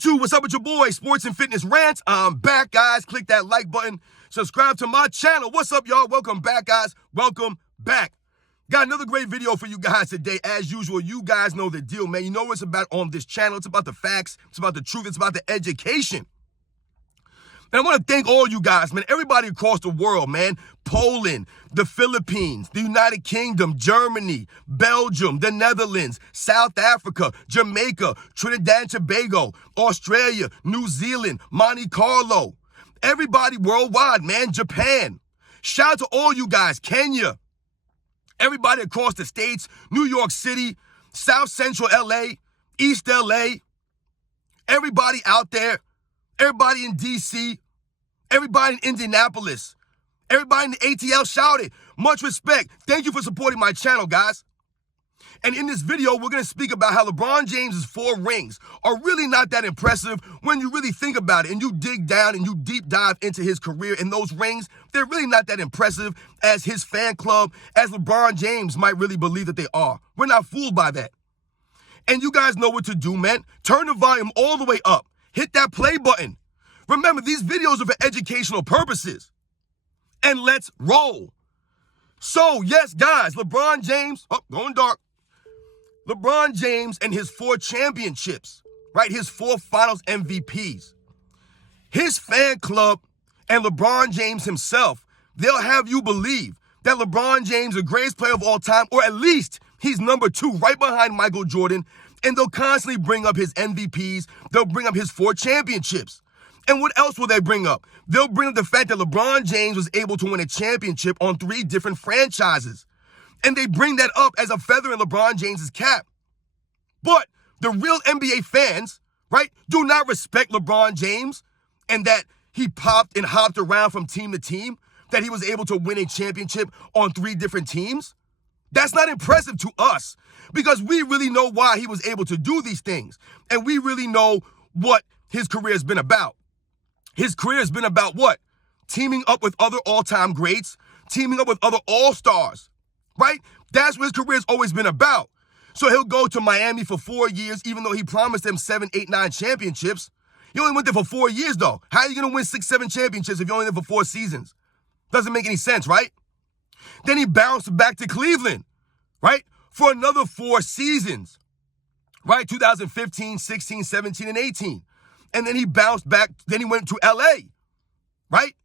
YouTube, what's up with your boy, Sports and Fitness Rant? I'm back, guys. Click that like button. Subscribe to my channel. What's up, y'all? Welcome back, guys. Welcome back. Got another great video for you guys today. As usual, you guys know the deal, man. You know what it's about on this channel. It's about the facts. It's about the truth. It's about the education. And I want to thank all you guys, man. Everybody across the world, man. Poland, the Philippines, the United Kingdom, Germany, Belgium, the Netherlands, South Africa, Jamaica, Trinidad and Tobago, Australia, New Zealand, Monte Carlo. Everybody worldwide, man. Japan. Shout out to all you guys. Kenya. Everybody across the states. New York City, South Central LA, East LA. Everybody out there. Everybody in D.C., everybody in Indianapolis, everybody in the ATL, shout it. Much respect. Thank you for supporting my channel, guys. And in this video, we're going to speak about how LeBron James' 4 rings are really not that impressive when you really think about it and you dig down and you deep dive into his career. And those rings, they're really not that impressive as his fan club, as LeBron James might really believe that they are. We're not fooled by that. And you guys know what to do, man. Turn the volume all the way up. Hit that play button. Remember, these videos are for educational purposes. And let's roll. So, yes, guys, LeBron James, going dark. LeBron James and his 4 championships, right? His 4 finals MVPs. His fan club and LeBron James himself, they'll have you believe that LeBron James is the greatest player of all time, or at least he's number 2, right behind Michael Jordan. And they'll constantly bring up his MVPs. They'll bring up his 4 championships. And what else will they bring up? They'll bring up the fact that LeBron James was able to win a championship on 3 different franchises. And they bring that up as a feather in LeBron James's cap. But the real NBA fans, right, do not respect LeBron James and that he popped and hopped around from team to team, that he was able to win a championship on 3 different teams. That's not impressive to us because we really know why he was able to do these things. And we really know what his career has been about. His career has been about what? Teaming up with other all-time greats, teaming up with other all-stars, right? That's what his career has always been about. So he'll go to Miami for 4 years, even though he promised them 7, 8, 9 championships. He only went there for 4 years, though. How are you going to win 6, 7 championships if you're only there for 4 seasons? Doesn't make any sense, right? Then he bounced back to Cleveland, right? For another 4 seasons, right? 2015, 16, 17, and 18. And then he bounced back. Then he went to L.A., right?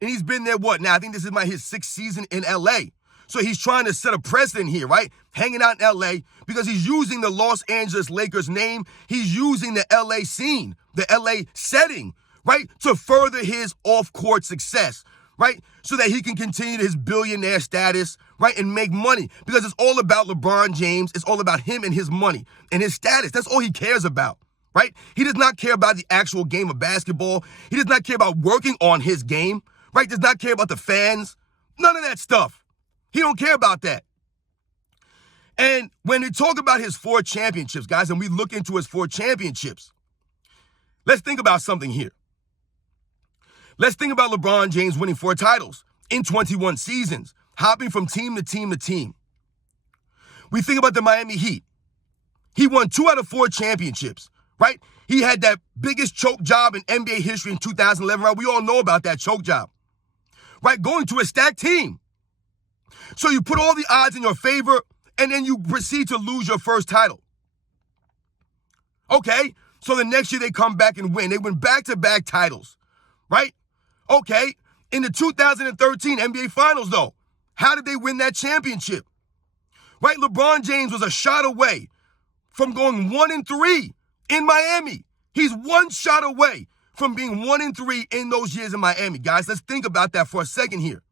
And he's been there, what? Now, I think this is his 6th season in L.A. So he's trying to set a precedent here, right? Hanging out in L.A. because he's using the Los Angeles Lakers name. He's using the L.A. scene, the L.A. setting, right? To further his off-court success, right? So that he can continue his billionaire status, right? And make money. Because it's all about LeBron James. It's all about him and his money and his status. That's all he cares about, right? He does not care about the actual game of basketball. He does not care about working on his game, right? Does not care about the fans. None of that stuff. He don't care about that. And when we talk about his 4 championships, guys, and we look into his 4 championships, let's think about something here. Let's think about LeBron James winning 4 titles in 21 seasons, hopping from team to team to team. We think about the Miami Heat. He won 2 out of 4 championships, right? He had that biggest choke job in NBA history in 2011, right? We all know about that choke job, right? Going to a stacked team. So you put all the odds in your favor, and then you proceed to lose your first title. Okay, so the next year they come back and win. They win back-to-back titles, right? Okay, in the 2013 NBA Finals, though, how did they win that championship? Right, LeBron James was a shot away from going 1-3 in Miami. He's 1 shot away from being 1-3 in those years in Miami. Guys, let's think about that for a second here.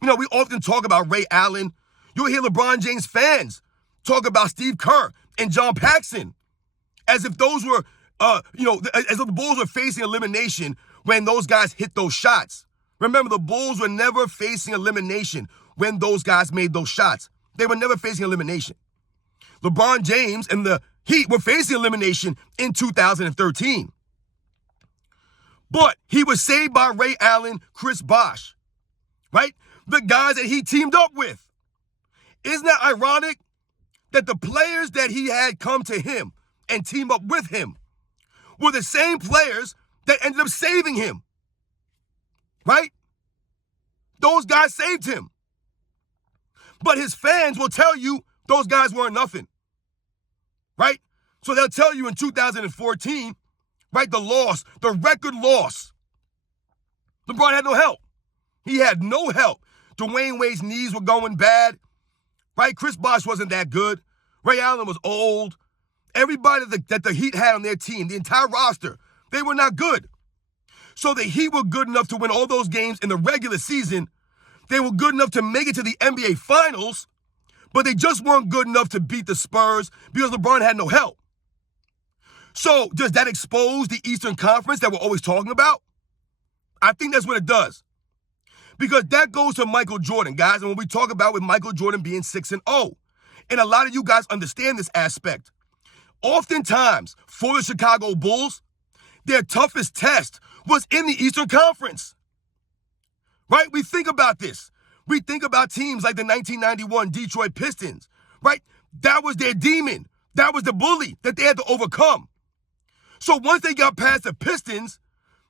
You know, we often talk about Ray Allen. You'll hear LeBron James fans talk about Steve Kerr and John Paxson as if those were, as if the Bulls were facing elimination when those guys hit those shots. Remember, the Bulls were never facing elimination when those guys made those shots. They were never facing elimination. LeBron James and the Heat were facing elimination in 2013. But he was saved by Ray Allen, Chris Bosh, right? The guys that he teamed up with. Isn't that ironic that the players that he had come to him and team up with him were the same players that ended up saving him. Right? Those guys saved him. But his fans will tell you those guys weren't nothing. Right? So they'll tell you in 2014, right, the record loss. LeBron had no help. He had no help. Dwayne Wade's knees were going bad. Right? Chris Bosh wasn't that good. Ray Allen was old. Everybody that the Heat had on their team, the entire roster, they were not good. So the Heat were good enough to win all those games in the regular season. They were good enough to make it to the NBA Finals, but they just weren't good enough to beat the Spurs because LeBron had no help. So does that expose the Eastern Conference that we're always talking about? I think that's what it does. Because that goes to Michael Jordan, guys. And when we talk about with Michael Jordan being 6-0, and a lot of you guys understand this aspect. Oftentimes, for the Chicago Bulls, their toughest test was in the Eastern Conference. Right? We think about this. We think about teams like the 1991 Detroit Pistons. Right? That was their demon. That was the bully that they had to overcome. So once they got past the Pistons,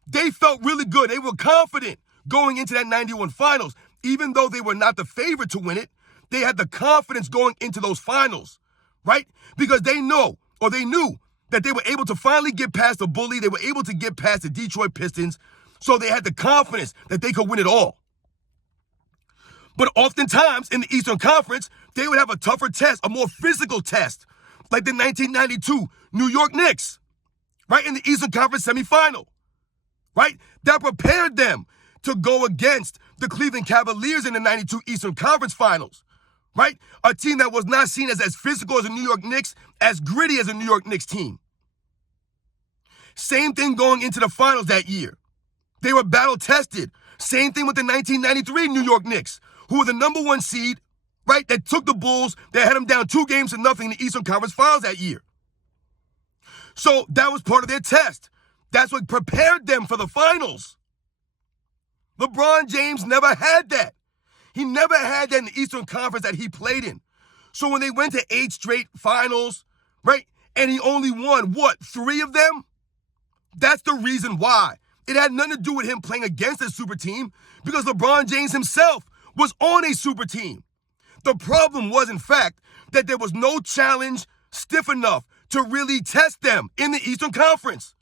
they felt really good. They were confident going into that 91 finals. Even though they were not the favorite to win it, they had the confidence going into those finals, right? Because they knew that they were able to finally get past the bully. They were able to get past the Detroit Pistons. So they had the confidence that they could win it all. But oftentimes in the Eastern Conference, they would have a tougher test, a more physical test, like the 1992 New York Knicks, right? In the Eastern Conference semifinal, right? That prepared them to go against the Cleveland Cavaliers in the 92 Eastern Conference Finals, right? A team that was not seen as physical as the New York Knicks, as gritty as a New York Knicks team. Same thing going into the finals that year. They were battle-tested. Same thing with the 1993 New York Knicks, who were the number one seed, right? That took the Bulls, that had them down 2-0 in the Eastern Conference Finals that year. So that was part of their test. That's what prepared them for the finals. LeBron James never had that. He never had that in the Eastern Conference that he played in. So when they went to 8 straight finals, right, and he only won, 3 of them? That's the reason why. It had nothing to do with him playing against a super team because LeBron James himself was on a super team. The problem was, in fact, that there was no challenge stiff enough to really test them in the Eastern Conference.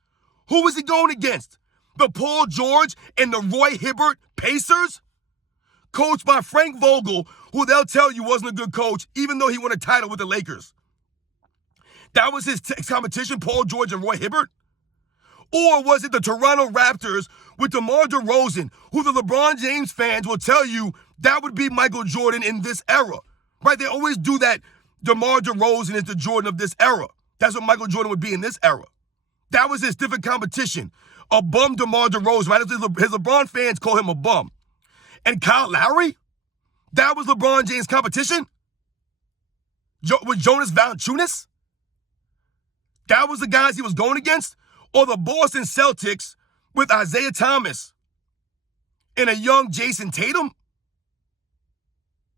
Who was he going against? The Paul George and the Roy Hibbert Pacers? Coached by Frank Vogel, who they'll tell you wasn't a good coach, even though he won a title with the Lakers. That was his competition, Paul George and Roy Hibbert? Or was it the Toronto Raptors with DeMar DeRozan, who the LeBron James fans will tell you that would be Michael Jordan in this era? Right? They always do that. DeMar DeRozan is the Jordan of this era. That's what Michael Jordan would be in this era. That was his different competition. A bum DeMar DeRozan, right? His LeBron fans call him a bum. And Kyle Lowry? That was LeBron James' competition? With Jonas Valanciunas? That was the guys he was going against? Or the Boston Celtics with Isaiah Thomas and a young Jason Tatum?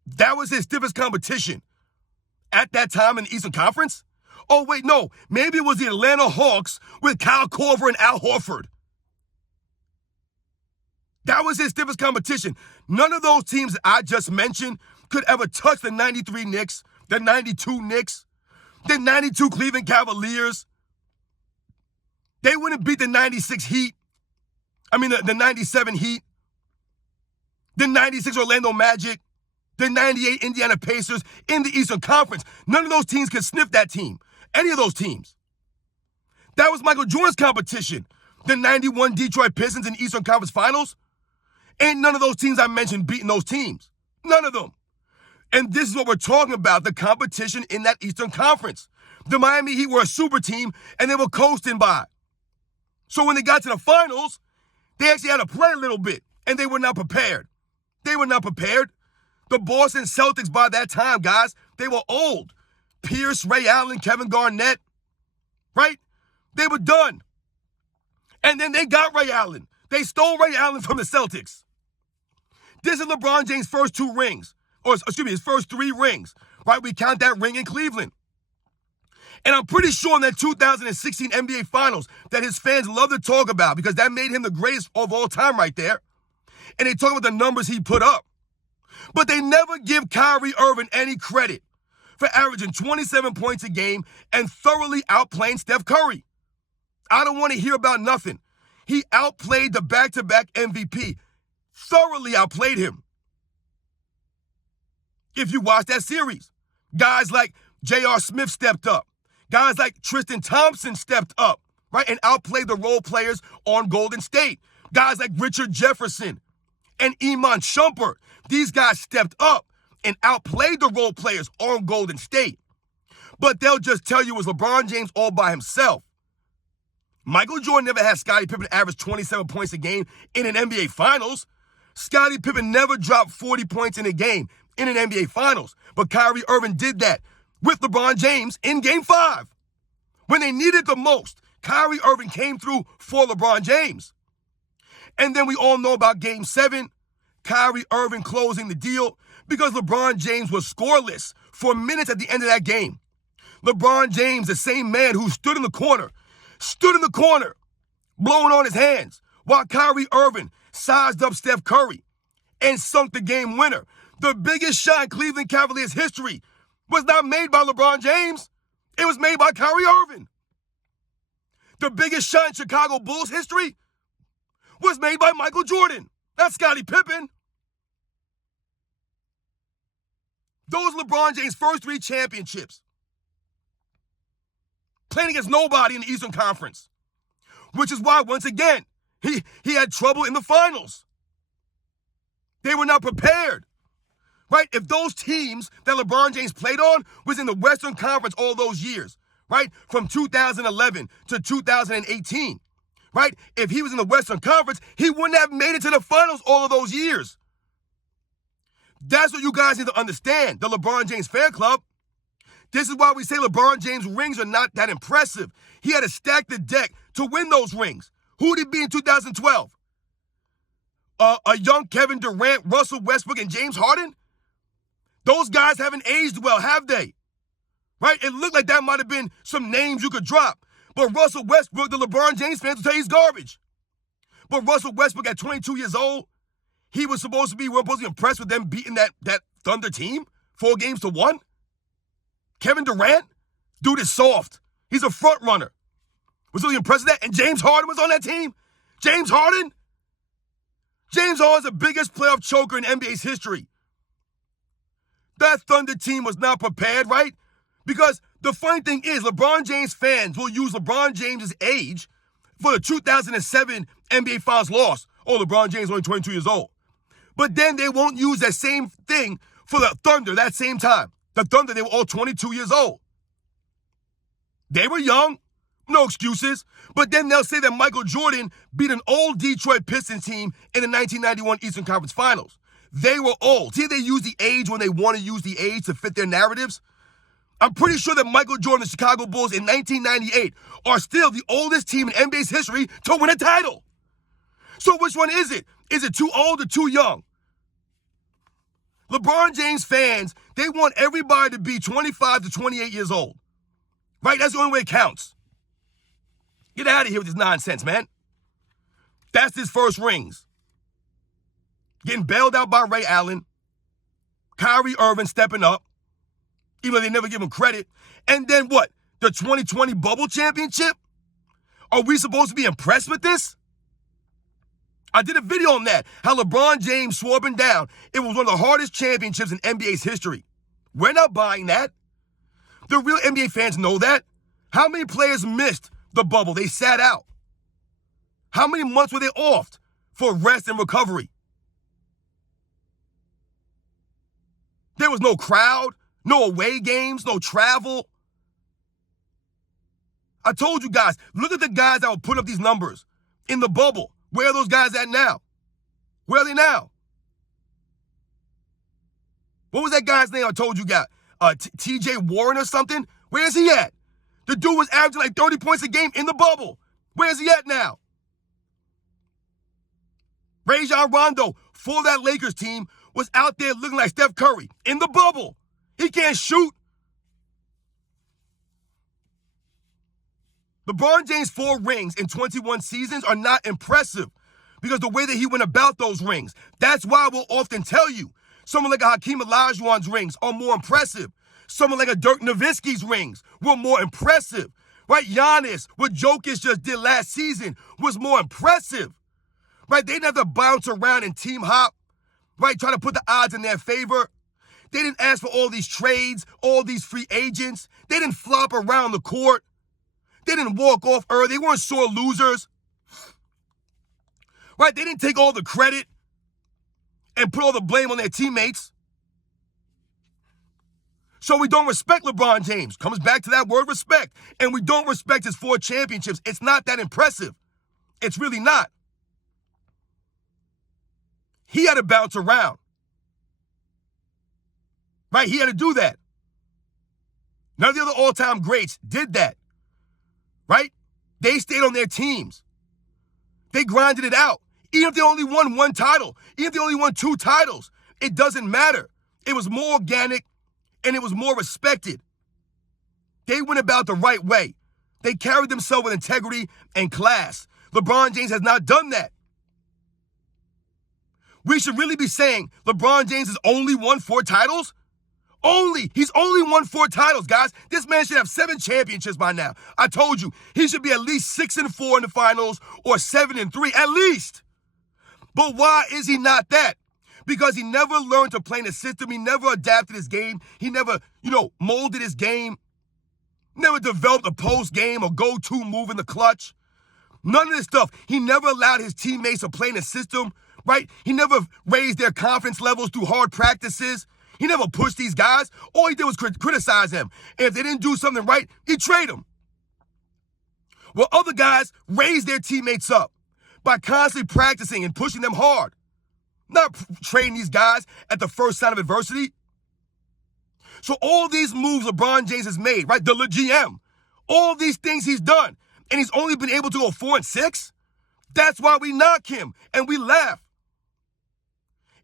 That was his stiffest competition at that time in the Eastern Conference? Oh, wait, no. Maybe it was the Atlanta Hawks with Kyle Korver and Al Horford. That was his stiffest competition. None of those teams that I just mentioned could ever touch the 93 Knicks, the 92 Knicks, the 92 Cleveland Cavaliers. They wouldn't beat the 96 Heat. The 97 Heat. The 96 Orlando Magic. The 98 Indiana Pacers in the Eastern Conference. None of those teams could sniff that team. Any of those teams. That was Michael Jordan's competition. The 91 Detroit Pistons in the Eastern Conference Finals. Ain't none of those teams I mentioned beating those teams. None of them. And this is what we're talking about, the competition in that Eastern Conference. The Miami Heat were a super team, and they were coasting by. So when they got to the finals, they actually had to play a little bit, and they were not prepared. They were not prepared. The Boston Celtics by that time, guys, they were old. Pierce, Ray Allen, Kevin Garnett, right? They were done. And then they got Ray Allen. They stole Ray Allen from the Celtics. This is LeBron James' first 2 rings. His first 3 rings, right? We count that ring in Cleveland. And I'm pretty sure in that 2016 NBA Finals that his fans love to talk about because that made him the greatest of all time right there. And they talk about the numbers he put up. But they never give Kyrie Irving any credit for averaging 27 points a game and thoroughly outplaying Steph Curry. I don't want to hear about nothing. He outplayed the back-to-back MVP. Thoroughly outplayed him. If you watch that series, guys like J.R. Smith stepped up. Guys like Tristan Thompson stepped up, right, and outplayed the role players on Golden State. Guys like Richard Jefferson and Iman Shumpert. These guys stepped up and outplayed the role players on Golden State. But they'll just tell you it was LeBron James all by himself. Michael Jordan never had Scottie Pippen average 27 points a game in an NBA Finals. Scottie Pippen never dropped 40 points in a game in an NBA Finals. But Kyrie Irving did that with LeBron James in Game 5. When they needed the most, Kyrie Irving came through for LeBron James. And then we all know about Game 7, Kyrie Irving closing the deal because LeBron James was scoreless for minutes at the end of that game. LeBron James, the same man who stood in the corner, blowing on his hands, while Kyrie Irving sized up Steph Curry and sunk the game winner. The biggest shot in Cleveland Cavaliers history was not made by LeBron James. It was made by Kyrie Irving. The biggest shot in Chicago Bulls history was made by Michael Jordan, not Scottie Pippen. Those LeBron James' first 3 championships, playing against nobody in the Eastern Conference, which is why, once again, he had trouble in the finals. They were not prepared, right? If those teams that LeBron James played on was in the Western Conference all those years, right, from 2011 to 2018, right? If he was in the Western Conference, he wouldn't have made it to the finals all of those years. That's what you guys need to understand, the LeBron James fan club. This is why we say LeBron James' rings are not that impressive. He had to stack the deck to win those rings. Who did he be in 2012? A young Kevin Durant, Russell Westbrook, and James Harden? Those guys haven't aged well, have they? Right? It looked like that might have been some names you could drop. But Russell Westbrook, the LeBron James fans will tell you he's garbage. But Russell Westbrook at 22 years old, we were supposed to be impressed with them beating that Thunder team 4-1. Kevin Durant, dude is soft. He's a front runner. Was really impressed with that. And James Harden was on that team. James Harden's the biggest playoff choker in NBA's history. That Thunder team was not prepared, right? Because the funny thing is, LeBron James fans will use LeBron James' age for the 2007 NBA Finals loss. Oh, LeBron James only 22 years old. But then they won't use that same thing for the Thunder that same time. The Thunder, they were all 22 years old. They were young, no excuses. But then they'll say that Michael Jordan beat an old Detroit Pistons team in the 1991 Eastern Conference Finals. They were old. See, they use the age when they want to use the age to fit their narratives. I'm pretty sure that Michael Jordan and the Chicago Bulls in 1998 are still the oldest team in NBA's history to win a title. So which one is it? Is it too old or too young? LeBron James fans, they want everybody to be 25 to 28 years old. Right? That's the only way it counts. Get out of here with this nonsense, man. That's his first rings. Getting bailed out by Ray Allen. Kyrie Irving stepping up, even though they never give him credit. And then what? The 2020 bubble championship? Are we supposed to be impressed with this? I did a video on that, how LeBron James swore up and down it was one of the hardest championships in NBA's history. We're not buying that. The real NBA fans know that. How many players missed the bubble? They sat out. How many months were they off for rest and recovery? There was no crowd, no away games, no travel. I told you guys, look at the guys that would put up these numbers in the bubble. Where are those guys at now? Where are they now? What was that guy's name I told you got? TJ Warren or something? Where is he at? The dude was averaging like 30 points a game in the bubble. Where is he at now? Rajon Rondo, for that Lakers team, was out there looking like Steph Curry in the bubble. He can't shoot. LeBron James' 4 rings in 21 seasons are not impressive because the way that he went about those rings. That's why we'll often tell you someone like a Hakeem Olajuwon's rings are more impressive. Someone like a Dirk Nowitzki's rings were more impressive. Right? Giannis, what Jokic just did last season was more impressive. Right? They didn't have to bounce around and team hop. Right? Trying to put the odds in their favor. They didn't ask for all these trades, all these free agents. They didn't flop around the court. They didn't walk off early. They weren't sore losers. Right? They didn't take all the credit and put all the blame on their teammates. So we don't respect LeBron James. Comes back to that word respect. And we don't respect his 4 championships. It's not that impressive. It's really not. He had to bounce around. Right? He had to do that. None of the other all-time greats did that. Right? They stayed on their teams. They grinded it out. Even if they only won 1 title, even if they only won 2 titles, it doesn't matter. It was more organic and it was more respected. They went about the right way. They carried themselves with integrity and class. LeBron James has not done that. We should really be saying LeBron James has only won 4 titles? He's only won 4 titles, guys. This man should have 7 championships by now. I told you, he should be at least 6-4 in the finals or 7-3, at least. But why is he not that? Because he never learned to play in a system. He never adapted his game. He never, molded his game. Never developed a post game or go-to move in the clutch. None of this stuff. He never allowed his teammates to play in a system, right? He never raised their confidence levels through hard practices. He never pushed these guys. All he did was criticize them. And if they didn't do something right, he'd trade them. Well, other guys raised their teammates up by constantly practicing and pushing them hard. Not trading these guys at the first sign of adversity. So all these moves LeBron James has made, right? The GM. All these things he's done. And he's only been able to go 4-6. That's why we knock him and we laugh.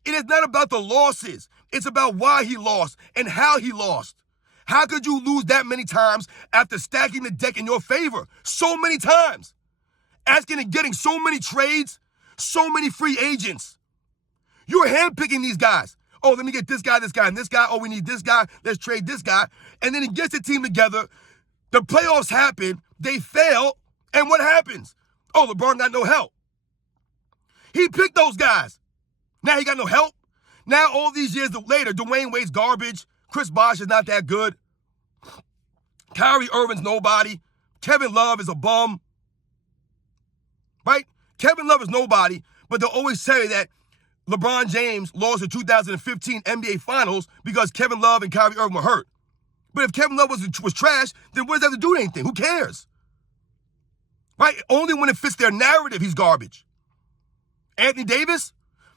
It is not about the losses. It's about why he lost and how he lost. How could you lose that many times after stacking the deck in your favor so many times? Asking and getting so many trades, so many free agents. You're handpicking these guys. Oh, let me get this guy, and this guy. Oh, we need this guy. Let's trade this guy. And then he gets the team together. The playoffs happen. They fail. And what happens? Oh, LeBron got no help. He picked those guys. Now he got no help. Now, all these years later, Dwayne Wade's garbage. Chris Bosh is not that good. Kyrie Irving's nobody. Kevin Love is a bum. Right? Kevin Love is nobody, but they'll always say that LeBron James lost the 2015 NBA Finals because Kevin Love and Kyrie Irving were hurt. But if Kevin Love was trash, then what does that have to do with anything? Who cares? Right? Only when it fits their narrative, he's garbage. Anthony Davis?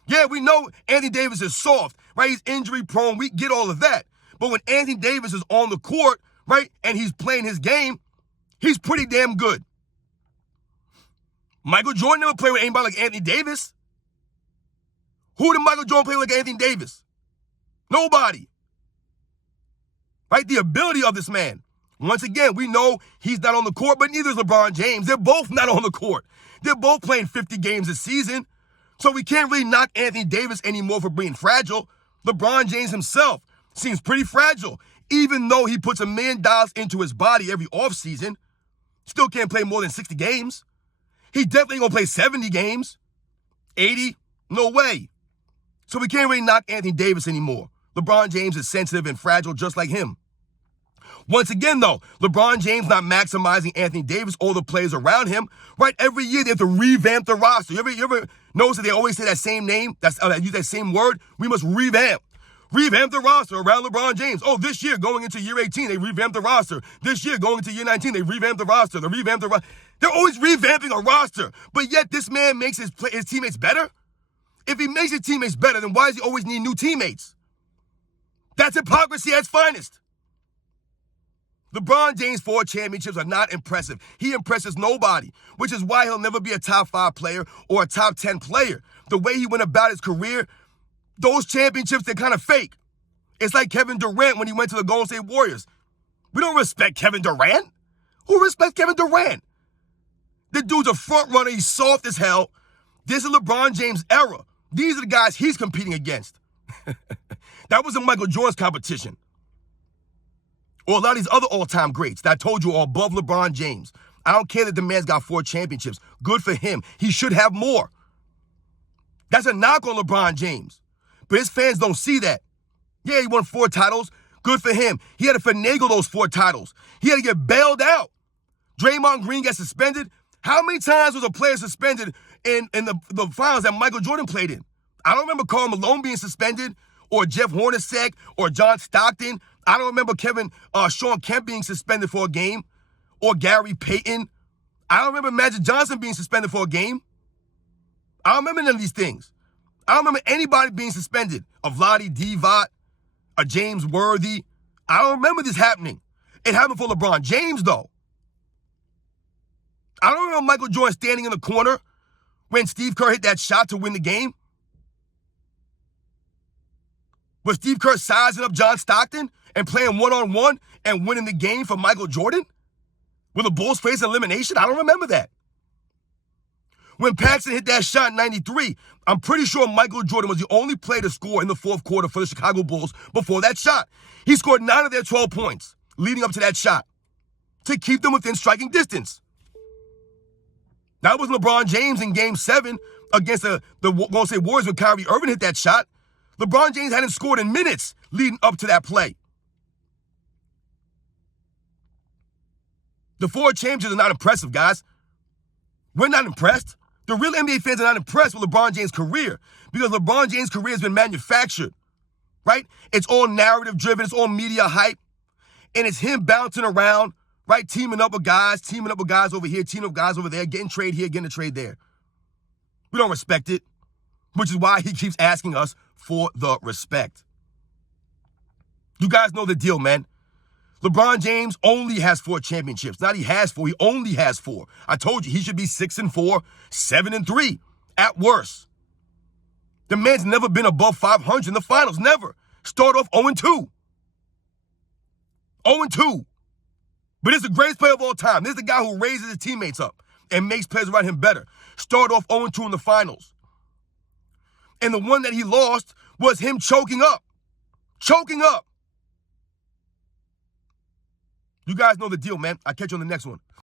Yeah, we know Anthony Davis is soft, right? He's injury prone. We get all of that. But when Anthony Davis is on the court, right, and he's playing his game, he's pretty damn good. Michael Jordan never played with anybody like Anthony Davis. Who did Michael Jordan play like Anthony Davis? Nobody. Right? The ability of this man. Once again, we know he's not on the court, but neither is LeBron James. They're both not on the court. They're both playing 50 games this season. So we can't really knock Anthony Davis anymore for being fragile. LeBron James himself seems pretty fragile. Even though he puts $1 million into his body every offseason, still can't play more than 60 games. He definitely gonna play 70 games. 80? No way. So we can't really knock Anthony Davis anymore. LeBron James is sensitive and fragile just like him. Once again, though, LeBron James not maximizing Anthony Davis or the players around him. Right? Every year they have to revamp the roster. You ever notice that they always say that same name? Use that same word? We must revamp. Revamp the roster around LeBron James. Oh, this year going into year 18, they revamped the roster. This year going into year 19, they revamped the roster. They're always revamping a roster. But yet this man makes his teammates better? If he makes his teammates better, then why does he always need new teammates? That's hypocrisy at its finest. LeBron James' 4 championships are not impressive. He impresses nobody, which is why he'll never be a top 5 player or a top 10 player. The way he went about his career, those championships, they're kind of fake. It's like Kevin Durant when he went to the Golden State Warriors. We don't respect Kevin Durant. Who respects Kevin Durant? The dude's a front runner. He's soft as hell. This is LeBron James' era. These are the guys he's competing against. That wasn't Michael Jordan's competition. Or a lot of these other all-time greats that I told you are above LeBron James. I don't care that the man's got 4 championships. Good for him. He should have more. That's a knock on LeBron James. But his fans don't see that. Yeah, he won 4 titles. Good for him. He had to finagle those 4 titles. He had to get bailed out. Draymond Green got suspended. How many times was a player suspended in the finals that Michael Jordan played in? I don't remember Karl Malone being suspended, or Jeff Hornacek, or John Stockton. I don't remember Sean Kemp being suspended for a game, or Gary Payton. I don't remember Magic Johnson being suspended for a game. I don't remember none of these things. I don't remember anybody being suspended. A Vlade Divac, a James Worthy. I don't remember this happening. It happened for LeBron James, though. I don't remember Michael Jordan standing in the corner when Steve Kerr hit that shot to win the game. Was Steve Kerr sizing up John Stockton and playing one-on-one and winning the game for Michael Jordan? With the Bulls facing elimination? I don't remember that. When Paxson hit that shot in 93, I'm pretty sure Michael Jordan was the only player to score in the 4th quarter for the Chicago Bulls before that shot. He scored 9 of their 12 points leading up to that shot to keep them within striking distance. That was LeBron James in Game 7 against the Golden State Warriors when Kyrie Irving hit that shot. LeBron James hadn't scored in minutes leading up to that play. The 4 championships are not impressive, guys. We're not impressed. The real NBA fans are not impressed with LeBron James' career because LeBron James' career has been manufactured, right? It's all narrative-driven. It's all media hype. And it's him bouncing around, right? Teaming up with guys over here, teaming up with guys over there, getting trade here, getting a trade there. We don't respect it, which is why he keeps asking us for the respect. You guys know the deal, man. LeBron James only has 4 championships. Not he has 4, he only has 4. I told you, he should be 6-4, 7-3 at worst. The man's never been above 500 in the finals, never. Start off 0-2. 0-2. But it's the greatest player of all time. This is the guy who raises his teammates up and makes players around him better. Start off 0-2 in the finals. And the one that he lost was him choking up. Choking up. You guys know the deal, man. I'll catch you on the next one.